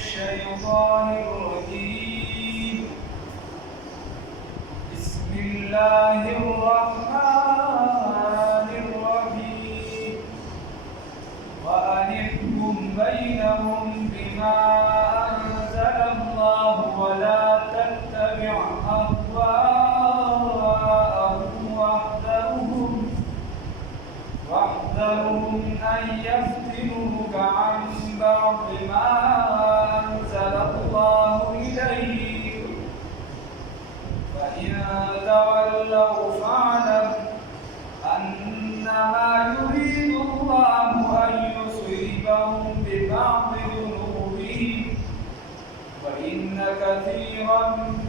الشيطان الرجيم. بسم الله الرحمن الرحيم. وأنحكم بينهم بما أنزل الله ولا تتبع أهواءهم واحذرهم أن يفتنوك عن بعض ما أنزل الله إليك، فإن تولوا فاعلم أنما يريد الله أن يصيبهم ببعض ذنوبهم وإن كثيرا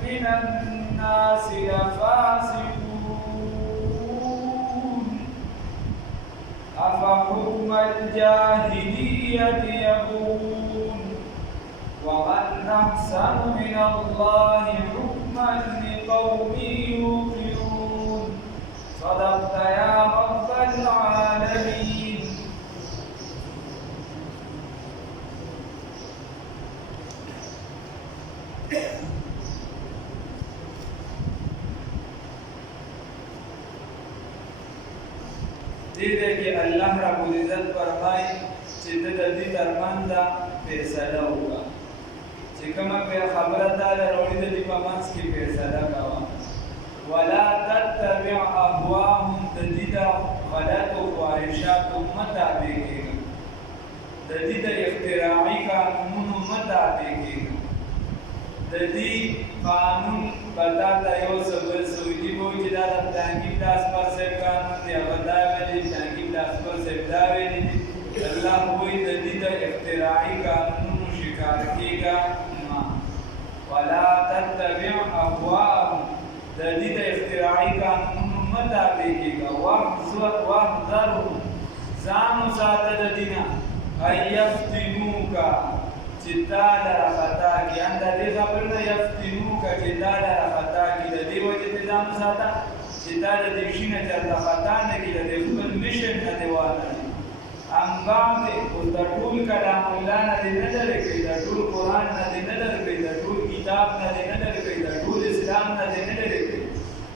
من الناس لفاسقون. أفحكم الجاهلية يبغون ومن أحسن من الله حكما لقوم يوقنون. صدقت يا رب العالمين. دیده که الله رب العزت فرمای چې د دې ترمنځ فیصله وکړه چې کومه خبره تعالی راوړي د دې په منځ کې فیصله کوه. ولا تتبع اهواهم، د دې د غلطو خواهشاتو مه تابع کېږه، د دې د اختراعي قانونونو مه تابع کېږه. د دې قانون پتا ته یو څه بل څه وایي چې دا د پلانکي پلاس پر صاحب قانون دی، هغه دا ویلي پلانکي پلاس پر صاحب دا ویلي دي. الله وایي د دې د اختراعي قانونونو شکار کېږه مه. ولا تتبع اهواءهم، د دې د اختراعي قانونونو مه تابع کېږه. واحذرهم، ځان وساته د دې نه ان یفتنوک، چې تا لره خطا کړي. اندازې خبر نه یفتنوک چې تا لره خطا کړي. د دې وجې ته ځان وساته چې تا د دې شي نه چېرته خطا نه کړي، د خپل مشن نه دې وانهړي. ام بعض اوس د ټول کلام الله نه دې نه لرې کوي، د ټول قرآن نه دې نه لرې کوي، د ټول کتاب نه دې نه لرې کوي، د ټول اسلام نه دې نه لرې کوي.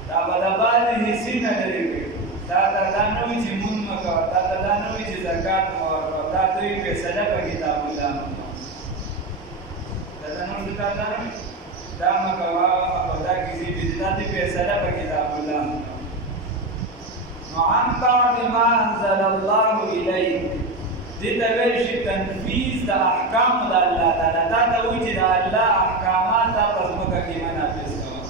دا به د بعضې حصې نه لرې کوي. تا ته دا نه وایي چې مونځ مه کوه، تا ته دا نه وایي چې زکات مه ورکوه، تا ته وایي فیصله په کتاب الله مه کوه. دا مکوا دا کسی بدعت فیصله په کتاب الله. نو عن بعض ما انزل الله الیک، دې ته ویل شي تنفیذ د احکام د الله تعالی. دا ته وایي چې د الله احکامات تا په ځمکه کې منافذ کوه.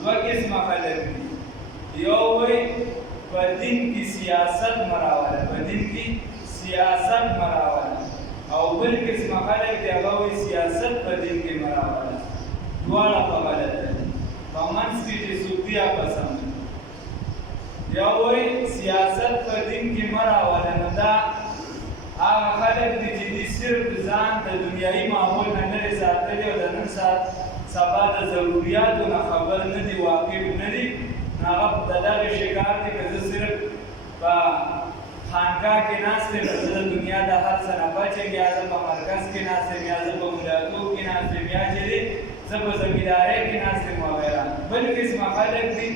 دوه قسمه خلک دي، یو وایي په دین کې سیاست مراوله، په دین کې سیاست مراوله، او بل قسم خلک دی هغه وایي سیاست په دین کې مراوله. دواړه په غلطه دي. په منځ کې چې څوک دی هغه سم دی. یو وایي سیاست په دین کې مراوله، نو دا هغه خلک دي چې دوی صرف ځان د دنیایي ماحول نه لرې ساتلي او د نن سبا د ضروریاتو نه خبر نه دي، واقف نه دي. نو هغه د دغې شکار دي که زه صرف په خانقاه کې ناست یم، زه د دنیا د هر څه نه بچ یم، یا زه په مرکز کې ناست یم، یا زه په ملاتوب کې ناست یم، یا چې دی زه په زمیندارۍ کې ناست یم وغیره. بل قسمه خلک دي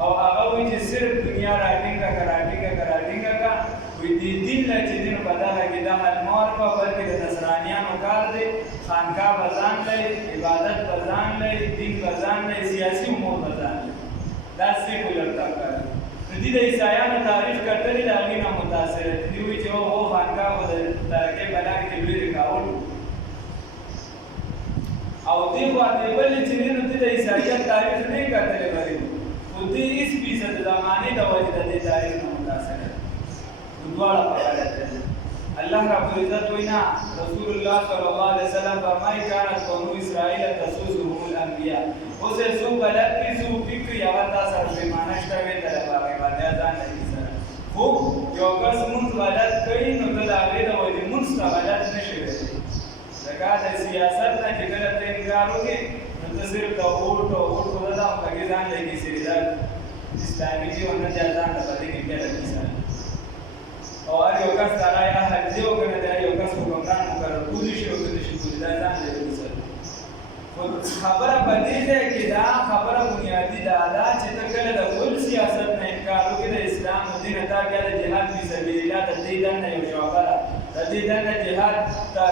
او هغه وایي چې صرف دنیا راټینګه که راټینګه که راټینګه که، وایي دې دین له چې دین په دغه کې دخل مه ورکوه، بلکې د نصرانیانو کار دی. خانقاه به ځان لري، عبادت به ځان لري، دین به ځان لري، سیاسي امور به ځان لري. دا سیکولر طبقه ده. دې د عیسایانو تاریخ کتلې د هغې نه متاثره دي. دوی وایي چې هو خانقاه خو د ترکیې په لار کې لوی رکاوټ او دې خوا دې بلې چې دی نو دې د عیسایت تاریخ نه یې کتلی غریب، خو دې هېڅ فیصد زمانې د وجې د دې تاریخ نه متاثره دي. نو دواړه په غلطه دي. الله رب العزت وایي نه، رسول الله صلی الله علیه وسلم فرمایي کانت بنو اسرائیل تسوسهم الانبیاء. اوس یې څوک غلط کړي څوک ټیک کړي، هغه تا سره پیمانه شته وې ته لپاره باندې ځان لګي سره. خو یو کس مونځ غلط کوي نو ته د هغې د وجې مونځ ته غلط نه شي ویلی. ځکه د سیاست نه چې کله ته انکار وکړې نو ته صرف د اوټ او اوټ خو ده او پکې ځان لګي سري دا اسلامي ژوند نه ځان ته په دې کې بیا لګي سره. او هر یو کس هغه اهل دی او که نه دی، یو کس حکمران مقرر کولی شي او که نه شي کولی، دا ځان کتاب بیا د جهاد فی سبیل الله د دې دننه یو شعبه ده د دې دننه جهاد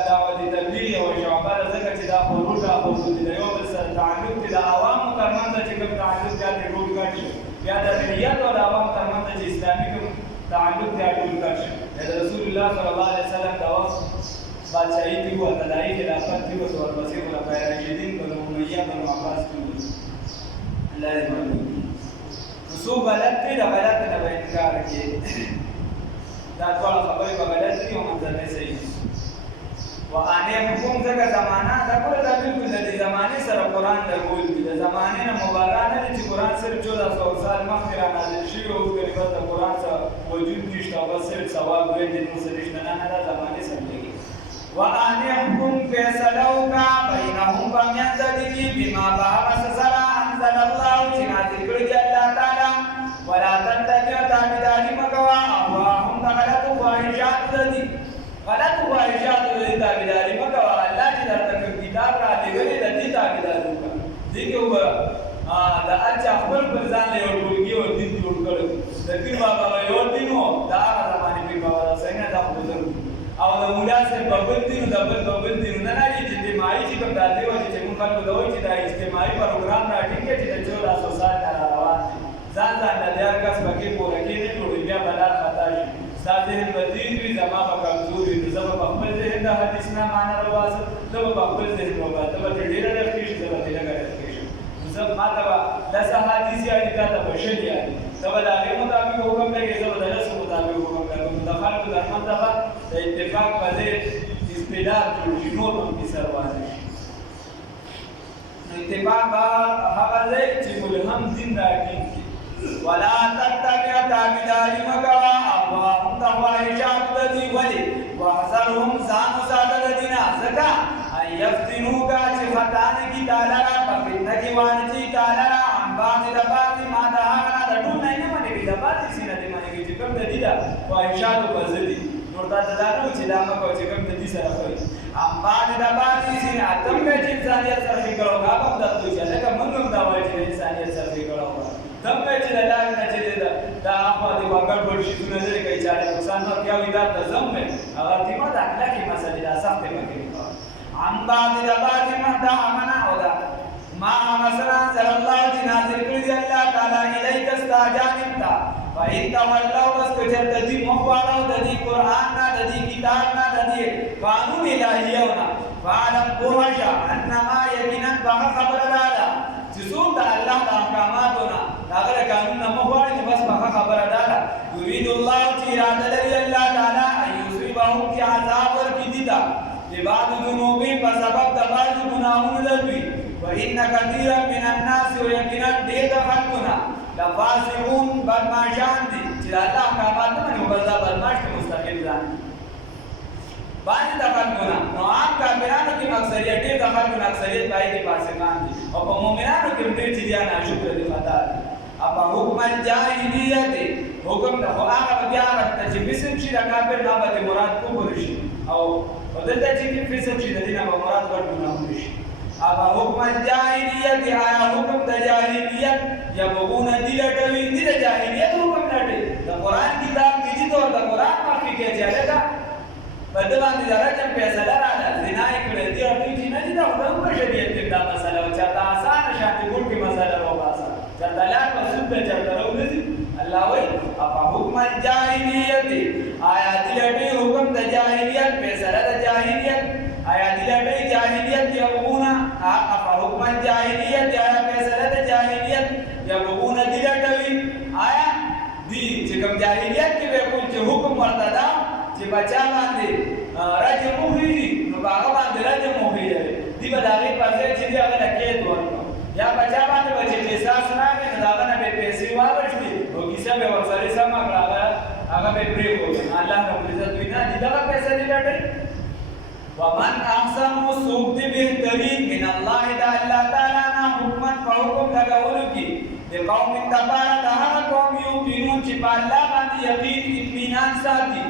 دعوت تبلیغ یو شعبه ده ځکه چې دا خروج او د یو بل سره تعلق دی د عوامو ترمنځ چې کوم تعلق بیا د ټول ګډ شي بیا د ملیت او د عوام ترمنځ چې اسلامي کوم تعلق دی ټول ګډ شي د رسول الله صلی الله علیه وسلم دا وخت بادشاہی دی و تدائی خلافت دی و ورپسې خلفای راشدین بنو امیہ بنو عباس ټول الله دې معلوم سو غلط دی دا غلط نه به انکار کوي دا ټول خبرې به غلط دي او منځ نه صحیح وانه حکم څنګه زمانہ دا کول د بالکل د زمانه سره قران درول دي د زمانه نه مبارک نه چې قران صرف 1400 سال مخکې را نازل شوی او غریبه د قران سره وجود نشته او صرف ثواب وي د مسلمان نه د زمانه سره لګي وانه حکم فیصلو کا بینهم بمیندگی بما بهر سرا انزل الله چې نازل کړی دی الله تعالی ولا تتبع تابعداري مکوا اهواهم غلط خواهشات دي غلط خواهشات دي تابعداري مکوا الله چې درته کتاب را لګلې د دې تابعداري وکړه دغه و دا اچھا خپل پر ځان له یو ټولګي او دین جوړ کړو د پیر بابا یو دینو دا هغه زمانه پیر بابا څنګه دا بزرګ او د مولا سره ببل دینو د بل دینو نه لري چې د مای چې کوم د دیو چې موږ خلکو دوی چې دا اجتماعي پروګرام راټینګ چې د 1400 سال روان دي ځان د دیار کس پکې پوره کې نه جوړي بیا بلار خطا شي ساده بدین وی زما په کمزوري د زما په خپل ذهن د حدیث نه معنا راوځه زما په خپل ذهن راوځه ته ډېر راکېش زما ته لګا زب ماته د حدیث یا د بشری یا زما د هغه مطابق حکم لګي زما د رسول مطابق حکم کوم د خلکو د منځه د اتفاق په ځای استدلال جوړ شي نور هم په سر باندې اتفاق هغه ځای چې ملهم دین راټینګ ولا تتبع تابعداري مکوا اهواهم تخواهشات الذي ولي واحذرهم زان ساده الذين زكا ان يفتنوك چې فتان کی تعالی را پکې کی وانتی تعالی را ان باندې د باندې ما دا هغه د ټول نه منې د باندې سینه دې منې چې کوم د دې دا خواهشات وزدي نور دا دلانو چې دا مکو چې کوم د دې سره کوي ان باندې د باندې سینه اتم کې چې انسانيت سره کړو هغه د دوی چې لکه موږ دا وایي چې انسانيت سره کړو دمه چې الله نه چې دا هغه د وګړ ورشي څنګه لري کوي چې نقصان نه کوي دا زم هغه تیمه د اخلاقي مسلې دا سخت مګي عن بعض دبات مهدا امنا ودا ما مثلا انزل الله نازل کړی الله تعالی الیک استاجانتا فإن تولوا واسكجر ددی مخواړو ددی قران نه ددی کتاب نه ددی قانون الهیونه فعلم بوشا انما یقینا خبر دادا چې څوک د الله د احکاماتونه هغه قانون نه مخواړي بس خبر دادا یرید الله چې اراده لري الله تعالی ایصيبهم چې عذاب ورکړي دیتا بعض ذنوب بسبب بعض گناهونو دوی وان كثيرا من الناس ويقينا دې خلقنا لفاسقون بدمعشان دي چې الله احکامات نه وبزا بدمعش مستقل ځان باندې د خلقنا نو عام کافرانو کې اکثریت دې د خلقنا اکثریت پای کې فاسقان دي او په مؤمنانو کې ډېر چې دي نه شکر دي خطا اپا حکم الجاهلیت حکم د هغه بیا چې بسم شي د کافر نه به مراد کوبر شي او ودلته چې فیصد شي د دینه به مراد ورته شي اپا حکم الجاهلیت یا حکم د جاهلیت یا بغونه دی لټوي دی د جاهلیت حکم لټي د قران کتاب کې دي ته د قران مخکې کې چې لګا بده باندې درجه فیصله راځي زنا یې کړې دی او چې نه دي دا په شریعت کې دا مسله او چې دا آسان شانتي ګور کې مسله راوباسه چې دلال مسعود ته چرته راوځي الله وای اپا حکم الجاهلیت آیا دی لټي حکم د جاهلیت فیصله د جاهلیت آیا دی لټي جاهلیت یوونه اپا حکم الجاهلیت آیا فیصله د جاهلیت یوونه دی لټوي آیا دی چې کوم جاهلیت کې به کوم چې حکم ورته دا چې بچا باندې راځي موهي نو هغه باندې راځي موهي دی به داغه پځه چې دی هغه لکې ورته یا بچا باندې بچي احساس راغی نو هغه نه به پیسې واوښتي او کیسه به ورسره سم کړه هغه به پری کوي الله رب عزت وینا دي دا پیسې دی لټي ومن احسن سوق دی بهترین من الله تعالی نه حکمت په حکم لګولو کې د قوم تبارک د هغه قوم یو کینون چې په الله باندې یقین اطمینان ساتي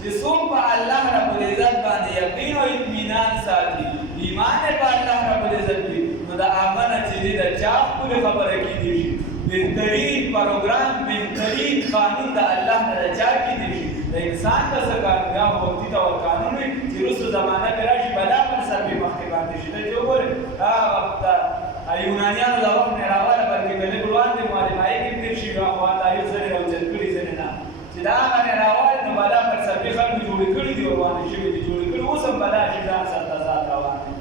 چې څوک په الله رب العزت باندې یقین او اطمینان ساتي ایمان په الله رب العزت نو دا هغه نه چې د چا په خبره کې دي بهترین پروګرام بهترین قانون د الله نه چا کې دی د انسان په څه قانون یا وختي ډول قانون وي چې وروسته زمانه کې راشي بلا فلسفې مخکې باندې شي ته چې وګورې هغه وخت یونانیانو له وخت نه راواله بلکې بلې وړاندې معلمایي کې تېر شي یا خوا تاریخ ځینې راوچت کړي ځینې نه چې دا هغه نه راواله نو بلا فلسفې خلکو جوړې کړي دي روانې شوي دي جوړې کړي اوس هم بلا شي ځان سره تضاد روان دي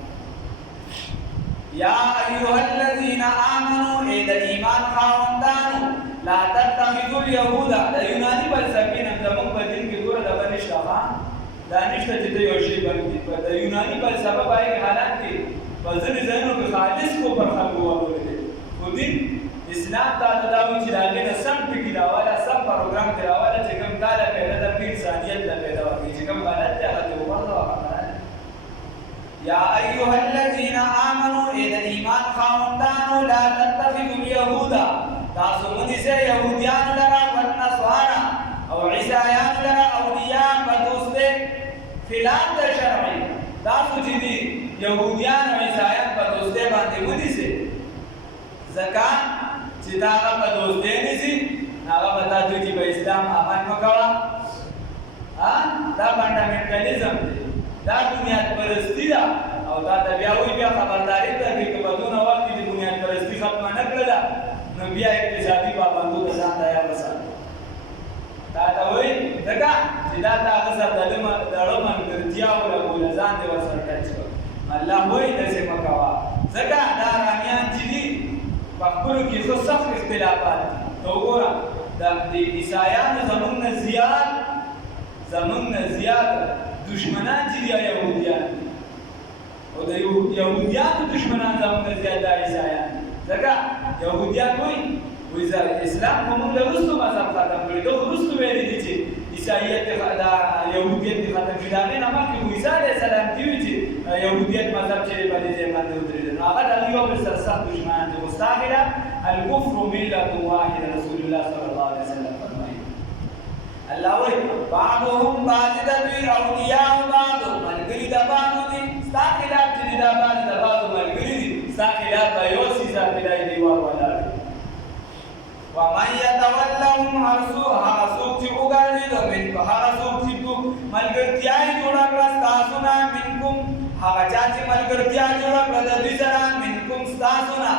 یا ایها الذین آمنوا ای د ایمان خاوندانو لا تتخذوا اليهود د یوناني فلسفې نه زموږ په دین کې ګوره دغه نشته دا نشته چې ته یو شی باندې د یوناني فلسفه باندې حالات کې په ځینې ځایونو کې خالص کو پر خلکو ورولې خو دین اسلام ته دا وایي چې د هغې نه سم ټکي راواله سم پروګرام دې راواله چې کوم تا له پیدا درکړي انسانیت له پیدا ورکړي چې کوم غلط دی هغه دې وغورځوه یا ایها الذین آمنوا ای د ایمان خاوندانو لا تتخذوا اليهود تاسو ونیسئ یهودیانو لره والنصارا او عیسایانو لره اولیاء په دوستۍ خلاف د شرعي تاسو چې دي یهودیان او عیسایان په دوستۍ باندې ونیسئ ځکه چې دا هغه په دوستۍ نیسي هغه به تا دوی چې په اسلام عمل مه کوه دا فنډامنټالیزم دی دا بنیاد پرستی ده او دا ته بیا وایي بیا خبرداری درکړي که په دونه وخت کې د بنیاد پرستي ختمه نه کړله نو بیا اقتصادي پابندو ته ځان تیار وساتي تا ته وایي ځکه چې دا تا هغه سره د اړه ملګرتیا ولګوله ځان دې ورسره ټچ کړه الله وایي داسې مه کوه ځکه دا رامیان چې دي په خپلو کې ښه سخت اختلافات دي ته وګوره د عیسایانو زموږ نه زیات دشمنان چې دي یهودیان دي او د یهودیانو دشمنان زموږ نه زیات د عیسایان ځکه یهودیان وایي اسلام خو موږ له وروستو مذهب ختم کړی ده خو وروستو ویلي دي چې عیسایت دا یهودیت دې ختم شي د هغې نه مخکې خو عیسی علیه السلام دي وي چې یهودیت مذهب چې دی په دې ځای باندې ودرېده نو هغه د هغوی یو بل سره سخت دشمنان دي خو ستا خلاف الکفر ملت واحد رسول الله صلی الله علیه وسلم فرمایي الله وایي بعضهم بعض د دوی اولیاء بعض ملګري د بعضو دي ستا خلاف چې دي دا بعض د بعضو ملګري دي ستا خلاف به یو سیزه پیدای دیوال ولاړ دی ومن یتولهم هغه څوک چې وګرځېدو هغه څوک چې ملګرتیا یې جوړه کړه ستاسو نه منکم هغه چا چې ملګرتیا جوړه کړه د دوی سره منکم ستاسو نه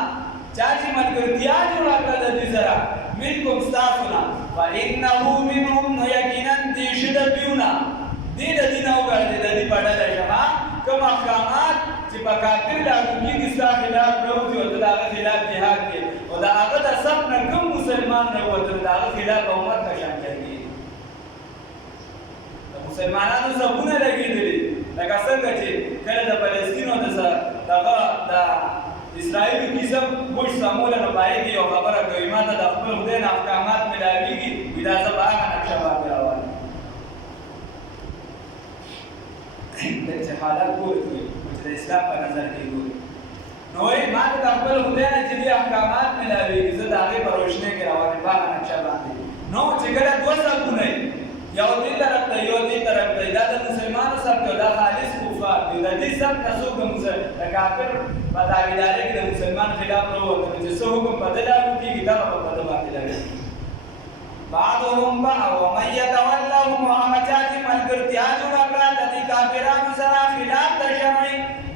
چا چې ملګرتیا جوړه کړه د دوی سره منکم ستاسو نه فإنه منهم نو یقینا دې شه د دوی نه دې د دې نه وګرځېد د دې په ډله شه کوم احکامات چې په کافر لاګو کېږي ستا خلاف راوځي او ته د هغه خلاف جهاد کوې او د هغه د صف نه کوم مسلمان راووتل د هغه خلاف امت ته شان کوي د مسلمانانو صفونه لګېدلي لکه څنګه چې کله د فلسطین او دغه د اسرائیلو کیسه بوش سموله نو په هغې کې یو خبره کوي ما ته د خپل خدای نه احکامات میلاویږي وي دا زه په هغه نقشه باندې روان یم چې حالات ګورې کړي چې د اسلام په نظر کې ګوري نو وایي ما ته د خپل خدای نه چې دې احکامات میلاویږي زه د هغې په روشنۍ کې روان یم په هغه نقشه باندې نو چې کله دوه صفونه یو دې طرف ته یو دې طرف ته دا د مسلمانو صف دی دا خالص کفار دی د دې صف نه څوک د کافر په تابعدارۍ کې د مسلمان خلاف راووتل چې څه حکم په ده لاګو کېږي دغه به په ده باندې لګوي بعضهم بعض ومن یتولهم هغه چا چې ملګرتیا جوړه کړه د دې کافرانو سره خلاف د شرع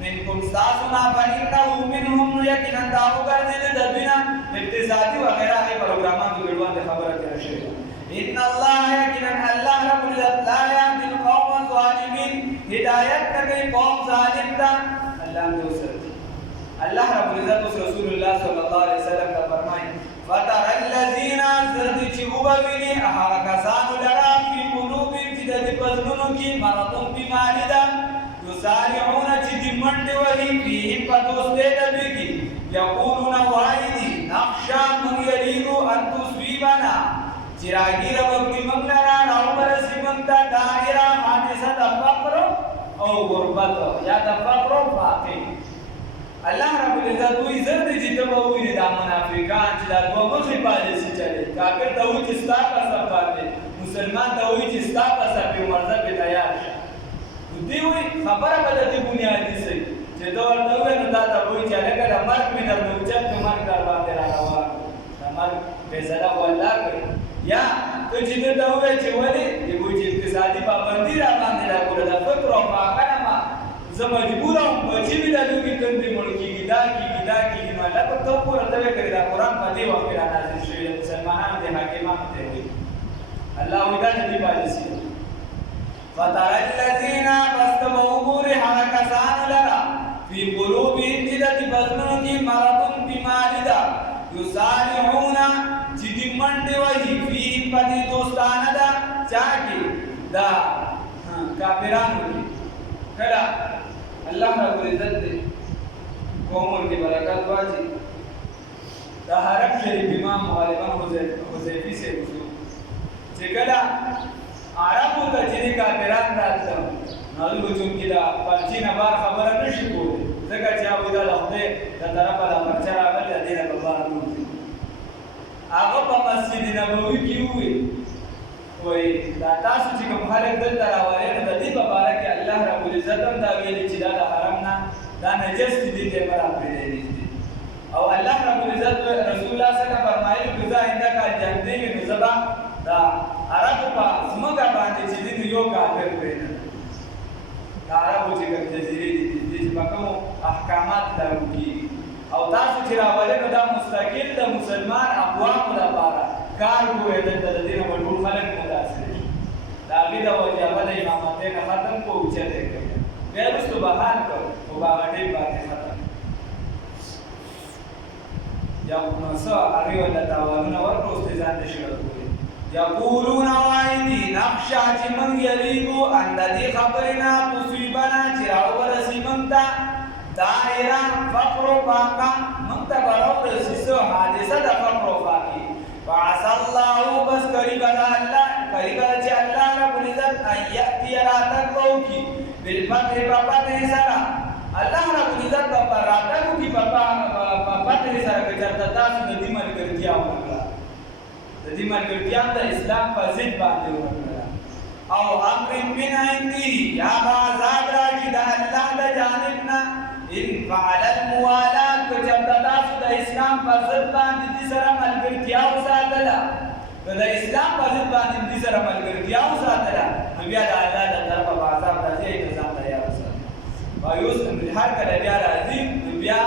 منکم ستاسو نه فإنه منهم نو یقینا دا وګرځېد د دوی نه اقتصادي وغیره هغې پروګرامانو ګډوان د خبره تېره شوې ده ان الله یقینا الله رب العزت لا یهدي القوم الظالمین هدایت نه کوي قوم ظالم ته الله دې وساتي الله رب العزت اوس رسول الله صلی الله علیه وسلم ته فرمایي فتر الذین زرد چې وبویني هغه کسانو لرا فی قلوبهم چې د دې په زړونو کې مرض بیماري ده یسارعون چې دې منډې وهي فیهم په دوستۍ د دوی کې یقولون وایي دي نخشا موږ یریږو ان تصیبنا چې راګیره وکړي موږ لره راوبرسي موږ ته دایره حادثه د فقر او غربت یا د فقر او فاقه الله رب العزت وی زر دې چې ته ووینې دا منافقان چې دا دوه مخې پالیسي چلي کافر ته وایي چې ستا په صف باندې مسلمان ته وایي چې ستا په صف یې ورځه پې تیار شه دوی وایي خبره به د دې بنیادي صحیح چې ته ورته ووایې نو دا ته وایي چې هلکه د مرګ مې در نه اوچت که مرګ در باندې را روان د مرګ فیصله خو الله کوي یا ته چې درته ووایې چې ولې دی وایي چې اقتصادي پابندي را باندې راکړه د فکر او فاقه نه ما زه مجبور یم بچي مې د لوږې تندې مړ کېږي دا کېږي نو الله په ته پوره ته وایې کړې دا قرآن په دې وخت کې را نازل شوی د مسلمانانو د حاکمانو ته وایي الله وایي دا د دې پالیسي ده فترى الذين فاستبوا أمور حركسان لرا في قلوبهم جدة بزنون کی مرض بیماری دا یسارعون جدی منڈی وحی فی پدی دوستان دا چاکی دا کافرانو کی کلا اللہ رب العزت دے قومون کی برکت واجی دا حرم شریف امام غالبان حذیفی سے وصول چکلا عربو ته چې کافران راتلل نو دوی چې دا پرچینه بار خبره نشي کولی ځکه چې هغه د خدای د طرفه د پرچا راغلی د دینه په بار نوځي هغه په مسجد نبوي کې وي دا تاسو چې کوم خلک دلته راوړي نو د دې په اړه کې الله رب العزت هم دا ویلي چې دا د حرم نه دا نجس دي دې برابر دي او الله رب العزت رسول الله صلی الله علیه وسلم فرمایي چې دا انده کا جنتی نو زبا دا عربو په زمکه باندې چې دین یو کافر پیدا دا عربو چې کوم جزیرې دي چې په کوم احکامات لاګو کیږي او تاسو چې راولې نو دا مستقل د مسلمان اقوامو لپاره کار کوي د دې نه ټول خلک متاثر دي دا غي د وجابه د امامت نه ختم کوو چې دې کوي بیا رسو بهان کو او باندې ختم یا نو څو اړ یو د تاوانونه ورته ځان دې شروع یقولون وایدی نقشا چې من یریګو اند دې خبرنا تصيبنا چې راورسي منتا دائره فقر باقا منتا برو رسیسو حادثه د فقر باقی وعسى الله بس قریب الله قریب چې الله رب العزت ان یاتی راتکو کی بالفتح بفتح سرا الله رب العزت په راتکو کی په فتح سره کې تاسو د دې ملګرتیا وکړه د دې ملګرتیا د اسلام په ضد باندې وکړه او امر من عندي یا بازاد راځي د الله د جانب نه ان فعل الموالات کچب تاسو د اسلام په ضد باندې دې سره ملګرتیا وساتله د اسلام په ضد باندې دې سره ملګرتیا وساتله نو بیا د الله د طرفه بازار راځي انتظام تیار وساتله وایوس هر کله بیا راځي نو بیا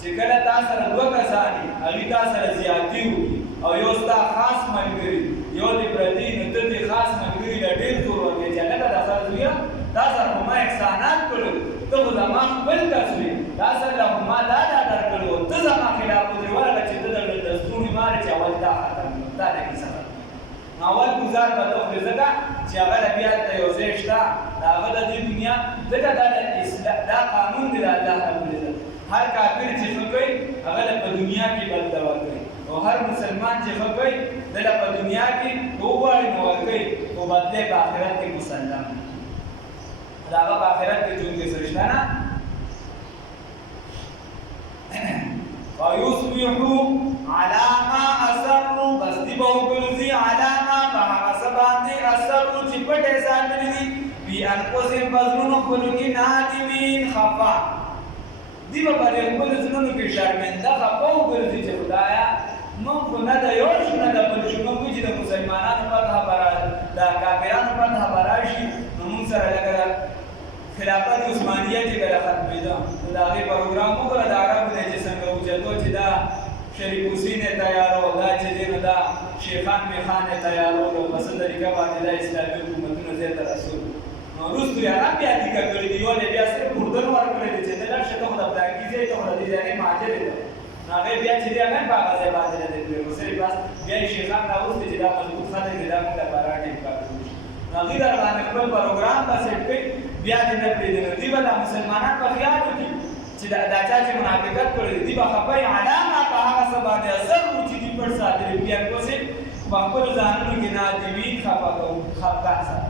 چې کله تاسو سره دوه کسان دي تاسو سره زیاتی وي او یو ستا خاص ملګری یو دې پردي نو ته دې خاص ملګری له ډېر زور ورکړې چې هغه دا سره زویه دا سره ما احسانات کړل ته خو زما خپل کس وې دا سره له ما دا درکړو ته زما خلاف ودرېواله چې ته د دستوري مارې چې اول دا ختم دا د کیسه اول گزار به ته خو ځکه چې هغه بیا ته یو ځای شته د هغه د دې دنیا ځکه دا قانون دی د الله رب العزت هر کافر چې څه کوي هغه په دنیا کې بدله ورکوي او هر مسلمان چې څه کوي دله په دنیا کې وګواړي نو ورکوي خو بدله په آخرت کې مسلم دا هغه په آخرت کې ژوند کې سرشته نه ويصبحوا على ما أسروا بس دي بوغلزي على ما بحسبان دي أسروا چې پټه ساتلي دي بأنفسهم بزرونو خپلو کې نادمین خفا دی به پر خپل زړونو کې شرمنده خفه وګرځي چې خدایا موږ خو نه د یو شو نه د بل شو موږ چې د مسلمانانو فتحه د کافرانو فتحه به راشي نو موږ سره لکه خلافت عثمانیه چې کله ختمېده نو د هغې پروګرام وګوره د عربو دی چې څنګه اوچتو چې دا شریف حسین یې تیارو دا چې دی نو دا شیخان میخان یې تیارو نو په څه طریقه باندې دا اسلامي حکومتونه ځای ته رسول وروسته یې هغه بیا دیکه کړي دي یو بیا صرف اردن ورکړی دی چې ته لاړ شه ته خو د پلانکي ځای ته خو د دې ځای مهاجرې ده نو هغې بیا چې دی هغه په هغه ځای باندې نه دی کړی نو صرف بس بیا یې شیخان راوستي چې دا مضبوط خلک دي دا موږ لپاره ټینګ کار کوي نو هغې در باندې خپل پروګرام به سیټ کوي بیا دې نه پرېږدي نو دوی به دا مسلمانان په خیال وکړي چې دا چا چې منافقت کړی دوی به خفه وي علامه په هغه څه باندې اثر و چې دوی پټ ساتلي بیا کوسې په خپلو ځانونو کې نادمین خفه کوو خفګان سره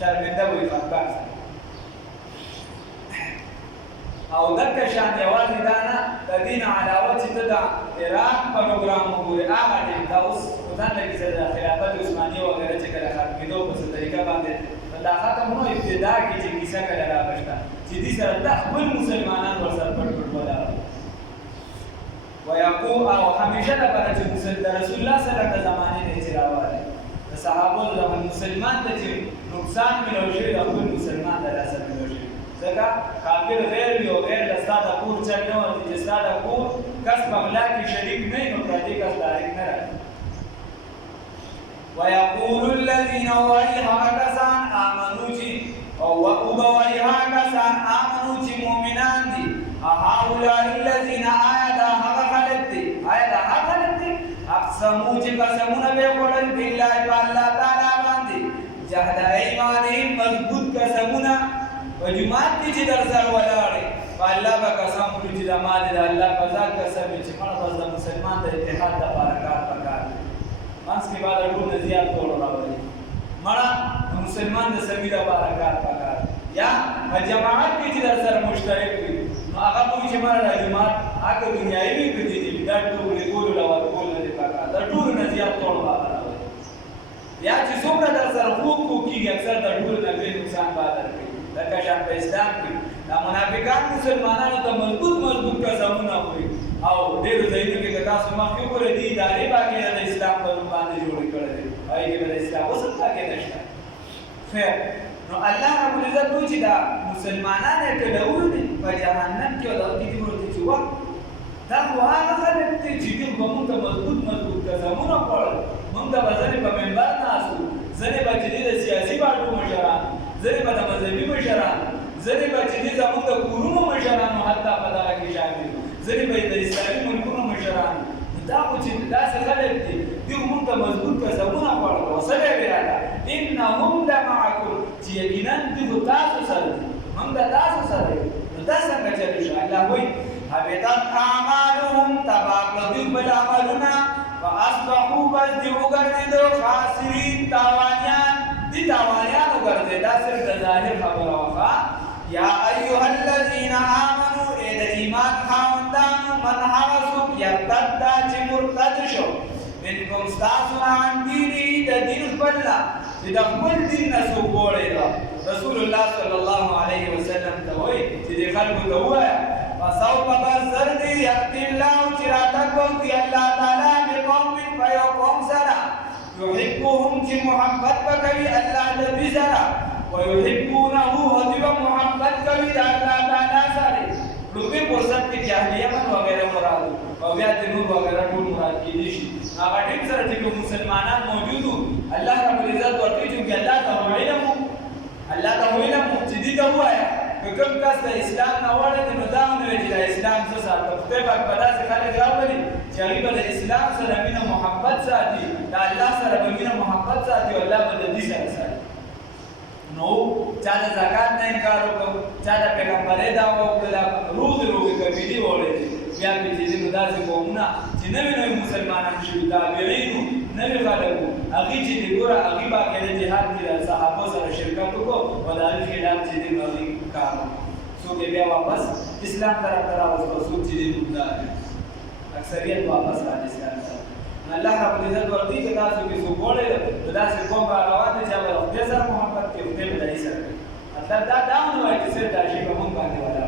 شرمنده وي خفګان سره او دغه شان یوازې دا نه د دې نه علاوه چې ته د عراق پروګرام وګورې هغه ټیم دا اوس ځان لکه چې د خلافت عثمانیه وغیره چې کله ختمېدو په څه طریقه باندې دا ختم نو ابتدا کې چې کیسه کله را بشته چې دې سره د خپل مسلمانان ورسره پټ پټ ولاړ ويقول او همیشه د پر چې رسول الله صلی الله علیه وسلم زمانه نه چراواله د صحابه د مسلمان ته چې نقصان ملوي د خپل مسلمان د لاسه ملوي ځکه کافر غیر یو غیر د استاد کور چل نه ورته چې استاد کور کس بغلا کې شریک نه نو پردي کس دارک نه راځي ويقول الذين ويها كسان آمنوا جي او ويها كسان آمنوا جي مؤمنان دي هؤلاء الذين آيادا حق خلقتي آيادا حق خلقتي اقسموا جي قسمون بيقولن بالله بالله تعالى باندي جهد ايمانهم مضبوط قسمونا وجماعت کی جي درسر ولاړي بالله با قسم کړی چې د مال د الله قضا قسم چې مړ بس د مسلمان د اتحاد د برکات پکار مانس کې بعد ټول زیات ټول راوړي مړه مسلمان د سمې د برکات پکار یا جماعت کې چې در سره مشترک وي نو هغه کوم چې مړه د جماعت هغه دنیاوي وي چې دا ټول ګول لور کول نه پکار دا ټول نه زیات ټول راوړي یا چې څومره در سره خو کیږي اکثر د ټول نه به نقصان بادر کوي لکه شان په اسلام کې دا منافقان مسلمانانو ته مضبوط قسمونه کوي او ډېر ځایونو کې تاسو مخکې وګورئ دي ادارې باندې د اسلام په نوم باندې جوړ کړل دي هغه کې د اسلام اوس څه نشته خیر نو الله رب العزت وایي چې دا مسلمانانو ته ډول دي په جهنم کې او د دې ورته چې وخت دا هغه خلک چې دې په موږ ته مضبوط قسمونه کړل موږ د وزن په منبر ناسو ځنې بچی د سیاسي پارټو مشران ځنې په مذهبي مشران ځنې بچی زموږ د کورونو مشرانو حتی په دغه کې شامل ځنې به د اسلامي ملکونو مشران دا خو چې داسې خلک دي دوی موږ ته مضبوط قسمونه خوړل وسله یې راته انهم لمعکم چې یقینا دوی تاسو سره دي موږ د تاسو سره یو نو دا څنګه چلی شي الله وایي حبطت اعمالهم تباہ کړي بل عملونه فاصبحوا بس دی وګرځېدل خاسرین تاوانیان دي تاوانیان وګرځېدا صرف د ظاهر خبره وکړه یا ایها الذین آمنوا اذ ایمان خاوندانو من حوسو یرتد چې مرتد شو منکم استاسو عن دینی د دین خپلنا چې د خپل دین نه سو کوړی دا رسول الله صلی الله علیه وسلم ته وایي چې د خلکو ته وایي فسوف بصر دی یقتی الله چې راتګو دی الله تعالی بقوم فیو قوم سره یحبهم چې محبت وکوي الله دې سره ويحبونه هدي محبت کوي د الله تعالی سره لوګي فرصت کې جاهلیه من وغیرہ مراد او بیا د نور وغیرہ ټول مراد کې دي هغه ټیم سره چې مسلمانان موجود الله رب العزت ورته چې الله ته ویلم چې دې ته وایا کوم کس د اسلام نه وړي نو دا نو چې د اسلام څخه ساتل په بقدا څخه خلک راوړي چې هغه د اسلام سره مینه محبت ساتي د الله سره مینه محبت ساتي او الله به دې سره ساتي نو چا د زکات نه انکار وکړ چا د پیغمبري دا وکړه روغي کبيدي وړي بیا په دې نو داسې قومونه چې نوې مسلمانان شي تابعین نوې خلکو هغه چې ګوره هغه باندې د جهاد کې صحابه سره شرکت وکړو او د هغه خلاف چې دې باندې کار سو کې بیا واپس اسلام طرف راوستو سو چې دې مدار اکثریت واپس راځي اسلام الله رب العزت ورته چې تاسو کې څو وړي داسې قوم راغواته چې هغه خپل سره محبت کې خپل دای سره مطلب دا نو وایي چې دا شی په مونږ باندې ولا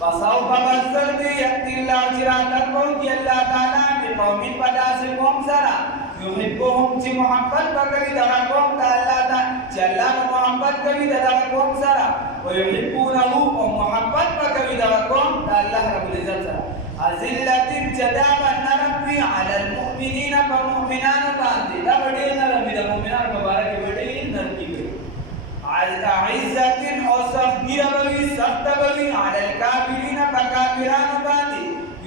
فسوف بصر دی یقتی الله چې راتګو دی الله تعالی بقوم پداسې قوم سره یحبهم چې محبت وکړي دا قوم ته الله تعالی چې الله محبت کوي دا قوم سره ويحبونه او محبت وکړي دا قوم ته الله رب العزت سره ذلت جداب نربي على المؤمنين فمؤمنان باندې دا وړي نرمي د مؤمنان مبارک وړي نرمي عزت او صغير بوي سخت بوي على الكافرين فكافران باندې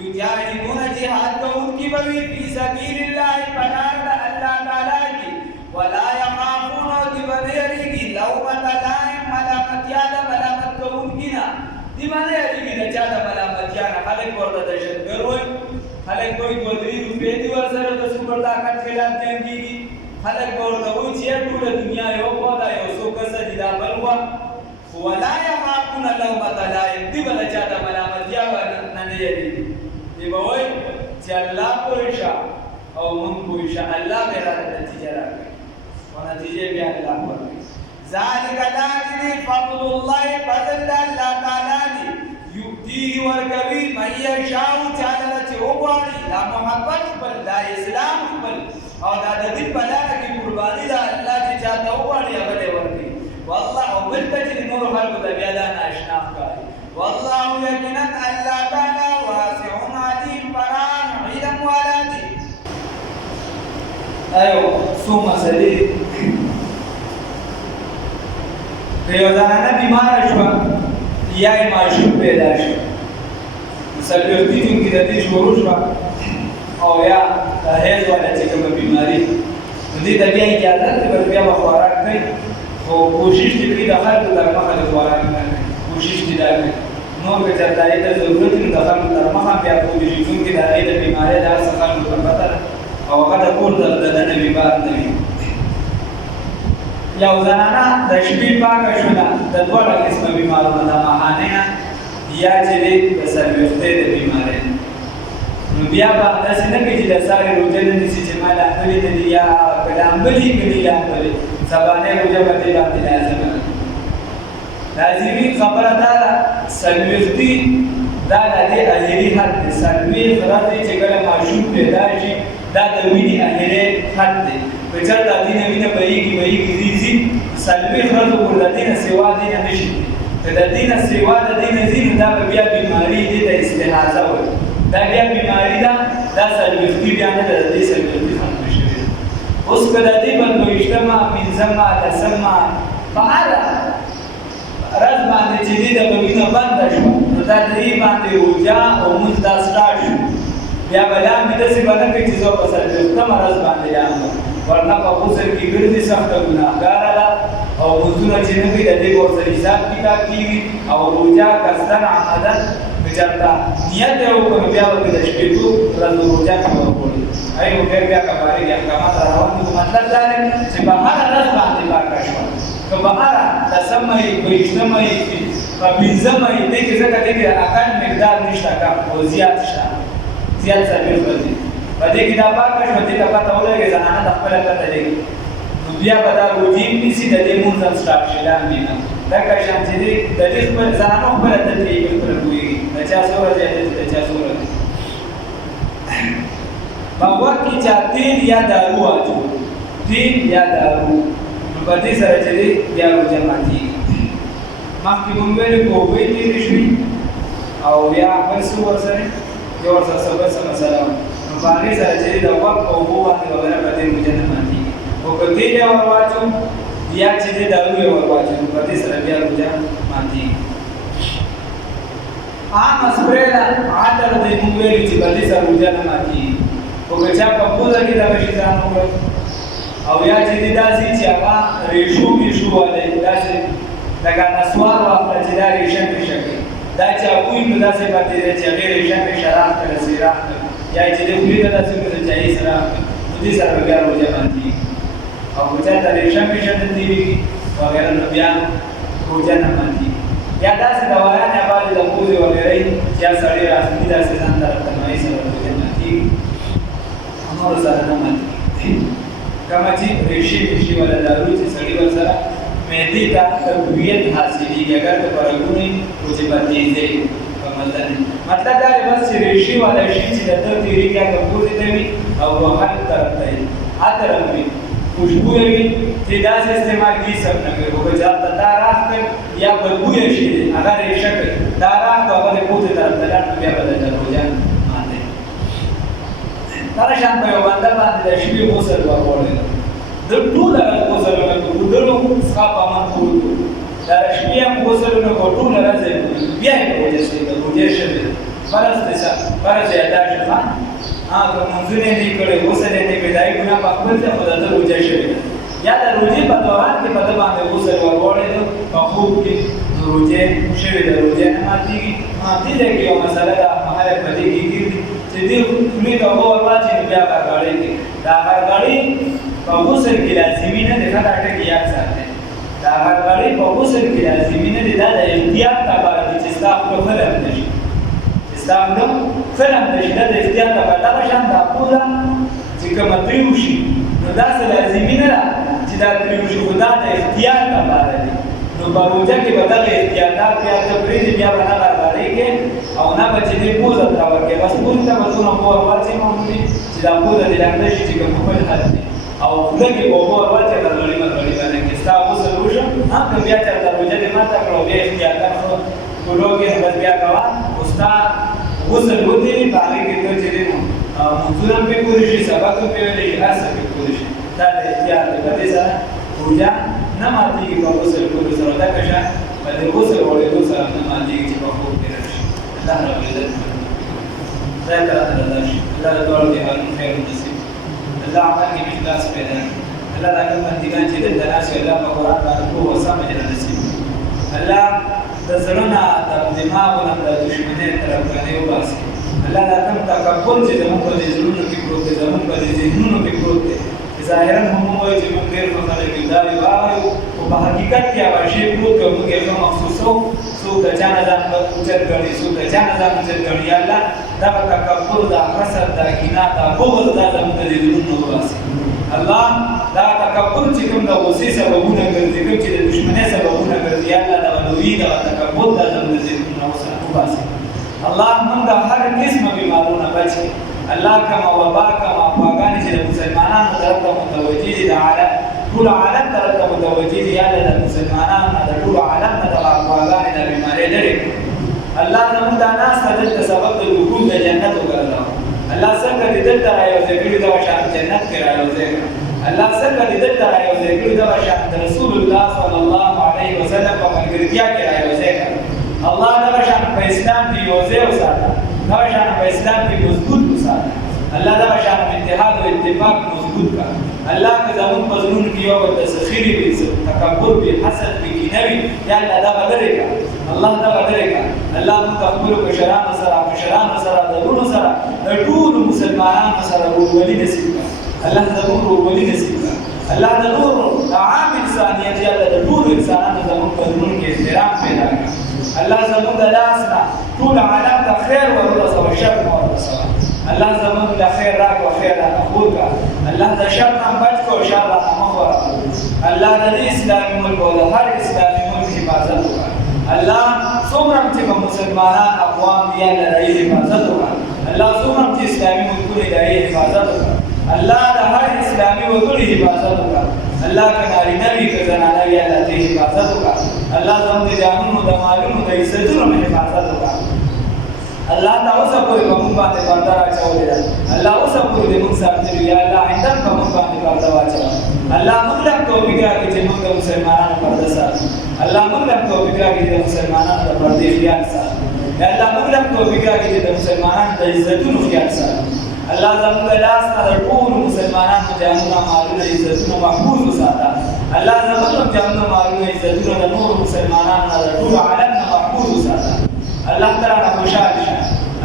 يجاهدون جهاد کوونکی بوي في سبيل الله فلار الله تعالی کی ولا يخافون دبنيري لومة لائم ملامتیا د ملامت کوونکی نه دی باندې اړیږي د چا د ملامتیا نه خلک ورته دهشتګر وایي خلک کوئی 2-3 روپۍ دی ورسره د سپر طاقت خلاف جنګيږي خلک ورته وایي چې ټول دنیا یو خدای یو څو کسه دي دا بلوا ولا يخافون لومة لائم دی بل چا د ملامتیا نه نه اړیږي دی به وایي چې الله پوښا او مونږ پوښا الله به را نتیجه راکړي او نتیجه بیا الله ورکړي ذالک داجری فضل الله فضل الله تعالی دی یؤتی یوتیه ورکوي من یشاء چاته چې وغواړي دا محبت خپل دا اسلام خپل او دا د دین په لاره کې قرباني ده الله چې چاته وغواړي هغه دی ورکوي والله او بل ته چې نور خلکو ته بیا دا ناشنا ښکاري والله یقینا الله تعالی واسع علیم پران علم والا دی ایو څو مسلې که یو زنانه بیماره شوه یا یې ماشوم پیدا شو څلوېښتي کې د دې شروع شوه او یا د حیض والا چې کومه بیماري نو دې ته بیا اجازه ده بس بیا به خوراک کوي خو کوشش دې کوي د خلکو تر مخه د خوراک نه کوي کوشش دې دا کوي نور که چېرته هغې ته ضرورت وي نو د خلکو تر مخه بیا کوشش کوونکي د هغې د بیمارۍ د هر څه خلکو ته پته ده او هغه د کور د دننه بیمار نه وي یو زنانه د شپې پاکه شوله د دواړه قسمه بیمارونه د ماښانۍ نه یا چې دی د څلوېښتۍ د بیمارۍ نو بیا به داسې نه کوي چې د سارې روژه نه نیسي چې ما لامبلې نه دي یا که لامبلې که دي لامبلې سبانۍ روژه به دې باندې لازمه ده لازمي خبره دا ده څلوېښتي دا د دې اخري حد دی څلوېښت ورځې چې کله ماشوم پیدا شي دا د وینې اخري حد دی که چېرته دې نه وینه بهیږي ځي څلوېښت ورځو پورې د دې نه سوا دې نه نه شي که د دې نه سوا د دې نه ځي نو دا به بیا بیماري دې ته استحاضه وایي دا بیا بیماري ده دا څلوېښتي بیا نه ده د دې څلوېښتي ختمه شوې ده اوس که د دې به دویشتمه پنځمه لسمه په هره ورځ باندې چې دې د به وینه بنده شوه نو دا د دې باندې روژه او مونځ دا سټارټ شو بیا به لامبې داسې به نه کوي چې زه په څلوېښتمه ورځ باندې لامبم ورنه په غسل کې ګرځي سخته ګناهګاره ده او مونځونه چې نه کوي د دې به ورسره حساب کتاب کېږي او روژه قصدن عمدن که چېرته نیت یې وکړو نو بیا به د شپېتو ورځو روژه کې به وخوري هغې به بیا کفارې احکامات روان دي مطلب دا دی چې په هره ورځ باندې پاکه شوه که په هره لسمه یې دویشتمه یې په پنځمه یې دې کې ځکه دې کې اقل مقدار نشته کم او زیات شته زیات څلوېښت ورځې په دې کې دا پاکه شوه دې ته پته ولګي زنانه د خپله پته لګي نو بیا به دا روژې نیسي د دې مونځ هم سټارټ شي لاندې نه لکه شان چې دې د دې خپل زنانو خپله دلته یې خپله پوهېږي د چا څو ورځې د چا څو ورځې په غوږ کې چا تېل یا دارو واچو تېل یا دارو نو په دې سره چې دی بیا روژه ماتېږي مخکې مونږ ویلې په اوبه تېرې شوي او یا بل څه ورسره یو ورسره څه بل څه مسله وه نو په هغې سره چې دی د غوږ په اوبو باندې وغیره په دې روژه نه ماتېږي خو که تېل یې ور واچو یا چې دی دارو یې ور واچو نو په دې سره بیا روژه ماتېږي عام سپری ده عطر دی مونږ ویلي چې په دې سره روژه نه ماتېږي خو که چا په پوزه کې دغه شي ځان وکړ او یا چې دی داسې چې هغه ریشو میشو والی داسې لکه نسوار واخله چې دا ریشه میشه کوي دا چې هغوی نو داسې پاتې دی چې هغې ریشه میشه راخته رسې راخته یا چې دی خولې ته داسې وکړه چې هغې سره نو دې سره به بیا روژه ماتېږي او که چاته ریشه میشه نه تېرېږي وغیره نو بیا روژه نه ماتېږي یا داسې دوایان یا بعضې د پوزې وغیرې چې یا سړی راخلي داسې ځان ته راتنوي سره روژه ماتېږي نورو سره نه ماتېږي کومه چې ریشې ویشې والا دارو چې سړي ورسره معدې ته تقویت حاصلېږي اګر که په رګونو وي خو چې په تیزۍ په مزه نه مطلب دا دی بس چې ریشې والا شي چې د ده تېرېږي هغه پوزې ته وي او هر طرف ته وي عطر هم وي خوشبویه وي چې داسې استعمال هېڅ هم نه کوي خو که چېرته دا راخ کوي یا بدبویه شي دی هغه ریشه کوي دا راخ کو هغه د پوزې طرف ته لاړ نو بیا به د روژه دغه شان په یو بنده باندې د شپې غسل ورغوړی ده د ټوله ورځ غسلونه کوو ګودرو څخه په امن کولو د شپې هم غسلونه کوو ټوله ورځ یې کوو بیا یې روژه شوې ده روژه شوې ده فرض دی فرض یې ادا شو ښه که لمونځونه یې نه کړی غسل یې نه کړی دا یې ګناه په خپل ځای خو د ده روژه شوې ده یا د روژې په دوران کې په ده باندې غسل ورغوړی ده په خوب کې روژه شوې ده روژه نه ماتېږي دې ځای کې یو مسله ده هغه په دې کې ګرځي چې دې خولې ته اوبه ور واچوي نو بیا غرغړې کوي دا غرغړې په غسل کې لازمي نه دی ښه دا ټکي یاد ساتئ دا غرغړې په غسل کې لازمي نه دی دا د احتیاط لپاره دی چې ستا خوله ښه لمده شي چې ستا خوله ښه لمده شي دا د احتیاط لپاره دغه شان دا پوزه چې کومه تریو شي نو داسې لازمي نه ده چې دا تریو شي خو دا د احتیاط لپاره دی نو نو په روژه کې به دغه احتیاطات بیا ته پرېږدي بیا به نه غرغړېږي او نه به چې دې پوزه ته راورکوي بس پوزې ته به څونه اوبه ور واچوي معمولي چې دا پوزه دې لنډه شي چې کوم خپل حد دی او خوله کې به اوبه ور واچوي غرغړې مرغړې به نه کړي ستا غسل وشو که بیا چېرته روژه دې ماته کړه او بیا احتیاطات خو ټولو کې نو بس بیا کوه خو ستا غسل وتېري په هغې کې ته چې دی نو منځونه هم پرې پورې شي سبق هم پرې ویلی شي هر څه پرې پورې شي دا د احتیاط دی په دې سره روژه نه ماتېږي په غسل کولو سره دغه شان په دې غسل وړېدو سره نه ماتېږي چې په خوب کې راشي الله ربالعزت خدای ته راته رضا شي الله د دواړو جهانونو خیر ونصیب الله عمل کې اخلاص پیدا کړي الله دا کوم بندګان چې دلته ناست وي الله په قرآن باندې پوهه سمه جره نصیب الله د زړه نه د دماغو نه د دشمنۍ طرفګانۍ وباسي الله دا کوم تکبر چې زموږ په دې زړونو کې پروت دی زموږ په دې ذهنونو کې پروت دی ظاهرا هم وایي چې موږ ډېر ښه خلک یو دا وي واورو خو په حقیقت کې هغه شی پروت دی او موږ یې ښه محسوسوو څوک د چا نه ځان اوچت ګڼي څوک د چا نه ځان اوچت ګڼي یا الله دغه تکبر دا حسد دا کینه دا بغض دا زموږ د دې زړونو وباسي الله دا تکبر چې کوم د غصې سببونه ګرځي کوم چې د دشمنۍ سببونه ګرځي یا الله دغه لویي دغه تکبر دا زموږ د زړونو وباسي الله موږ د هر قسمه بیمارونه بچ کړي الله کما وبا کما افغاني چې د مسلمانانو طرف ته متوجه دي د عالم ټول عالم طرف ته متوجه دي یا د مسلمانانو د ټول عالم نه د افغاني د بیمارۍ لري الله زموږ د ناسته دلته سبب د دخول د جنت وګرځاو الله څنګه دې دلته رايوځي کړي دغه شان جنت کې رايوځي الله څنګه دې دلته رايوځي کړي دغه شان رسول الله صلی الله علیه وسلم په ملګرتیا کې رايوځي الله دغه شان په اسلام کې یوځي وساته دغه شان په اسلام کې مضبوط وساته الله دغه شان په اتحاد او اتفاق مضبوط کا الله که زمون په زړونو کې یو د سخیری وي تکبر وي حسد وي کینه وي یا الله دا بدلې کا الله دا بدلې کا الله موږ خپل مشرانو سره د ورونو سره د ټول مسلمانانو سره ورولي نصیب کا الله زمون ورولي نصیب کا الله د نور عام انسانیت یا د ټول انسانانو زمون په زړونو کې احترام پیدا کا الله زمون د لاسنا ټول عالم ته خیر ورسوه او شر ورسوه الله زمون د خیر راک او خیر را قبول کا الله د شر نه بچ کو شر را مخور الله د اسلامي ملک او د هر اسلامي ملک حفاظت وکړه الله څومره چې مسلمانان اقوام دی لري حفاظت وکړه الله څومره چې اسلامي ملکونه لري حفاظت وکړه الله د هر اسلامي وګړي حفاظت وکړه الله کناري نبی که زنانه وي الله ته حفاظت وکړه الله زموږ د جانونو د مالونو د عزتونو حفاظت وکړه الله ته اوسه پورې په موږ باندې پرده راچولې ده الله اوسه پورې د موږ ساتلي یا الله آینده په موږ باندې پرده واچوه الله موږ له توفیق راکړي چې موږ د مسلمانانو پرده ساتو الله موږ له توفیق راکړي چې د مسلمانانو د پردې خیال ساتو یا الله موږ له توفیق راکړي چې د مسلمانانو د عزتونو خیال ساتو الله زموږ د لاس نه د ټولو مسلمانانو جانونه مالونه عزتونه محفوظ وساته الله زموږ جانونه مالونه عزتونه د نورو مسلمانانو نه د ټولو عالم نه محفوظ وساته الله تعالی خوشاله شه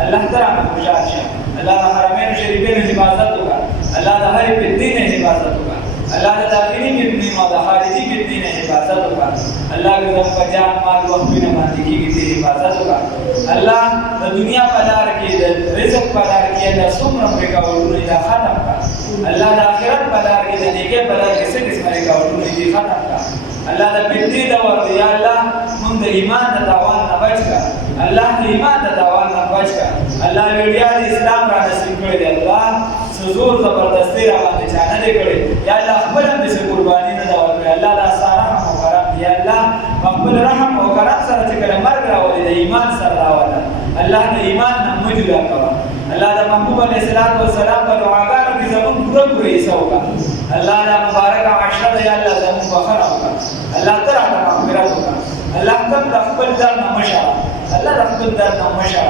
الله تعالی خوشاله شه الله د حرمین شریفین حفاظت وکړه الله د هر فتنې نه حفاظت وکړه الله د داخلي فتنې او د خارجي فتنې نه حفاظت وکړه الله د زموږ په جان مال وختونه باندې کېږي دې حفاظت وکړه الله د دنیا په لار کې د رزق په لار کې د څومره رکاوټونه دا ختم کړه الله د آخرت په لار کې د نیکۍ په لار کې څه قسمه رکاوټونه دې ختم کړه الله د فتنې دور دی یا الله موږ د ایمان د تاوان نه بچ کړه الله د ایمان د تاوان نه بچ کړه الله ویډیا د اسلام را نصیب کړی دی الله زور زبردستی را باندې چانه دې کړی یا الله خپل دې قرباني نه دا ورکړي الله د رحم او کرم یا الله خپل رحم او کرم سره چې کله مرګ راولي د ایمان سره راوله الله د ایمان نه مجدا کړه الله د محبوب علیه السلام په دعاګانو کې زموږ پوره حصہ وکړه الله دا مبارک عشره یا الله زموږ بخښنه وکړه الله تعالی مغفرت وکړه الله تم خپل در نه مشه الله خپل در نه مشه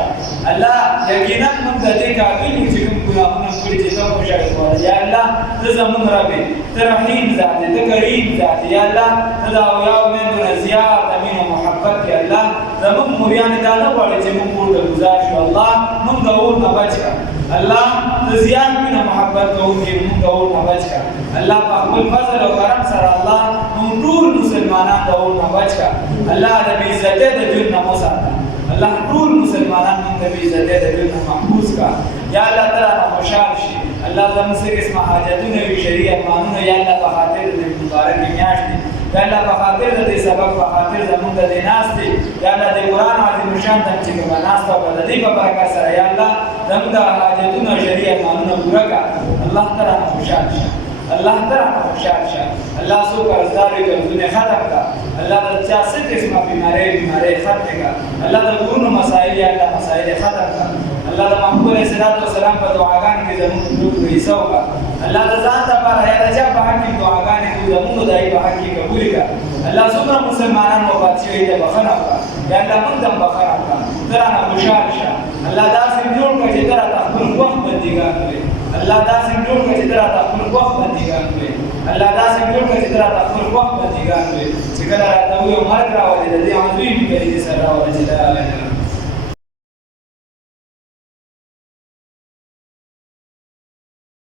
الله یقینا موږ د دې قابل یو چې کوم ګناهونه کړی چې تاسو مشاهده کوئ یا الله ته زموږ رب ته رحیم ذات ته کریم ذات یا الله ته دا او یو من دون زیات امین او محبت یا الله زموږ مریان دا نه غواړي چې موږ ورته گزار شو الله موږ اور نه بچ کړه الله ته زیات مینه محبت کوونکی موږ اور نه بچ کړه الله په خپل فضل او کرم سره الله موږ ټول مسلمانان دا اور نه بچ کړه الله د بی عزت د جن نه وساته الله ټول مسلمانان موږ د بی عزت د جن نه محفوظ کا یا الله تعالی خوشحال شي الله زموږ سره اسمه حاجتونه وی شریعت قانون یا الله په خاطر د مبارک میاشت یا الله په خاطر د دې سبق په خاطر زمونږ د دې ناس دي یا الله د قرآن عظیم شان ته چې کومه ناس ته په دې په برکت سره یا الله زموږ د حاجتونو شریعت قانونو پوره کړه الله تعالی خوشحال شه الله تعالی خوشحال شه الله سو قرضداري ګرځونه ختم کړه الله د چا څه قسمه بیماری ختم کړه الله د ګورونو مسائل یا الله مسائل ختم کړه الله د محمود علیه السلام په دعاګانو کې زموږ ټول حصہ وکړه الله د ځان لپاره یا د چا په حق کې دعاګانې کوي زموږ دای په حق کې قبول کړه الله څومره مسلمانان وفات شوي دي بخښنه وکړه یا الله موږ هم بخښنه وکړه درانه خوشحال شه الله داسې جوړ کړه چې درته خپل وخت بندګان کړي الله داسې جوړ کړه چې درته خپل وخت بندګان کړي الله داسې جوړ کړه چې درته خپل وخت بندګان کړي چې کله راته وي مرګ راولي د دې عظیم کلمې سره راولي چې لا اله الا الله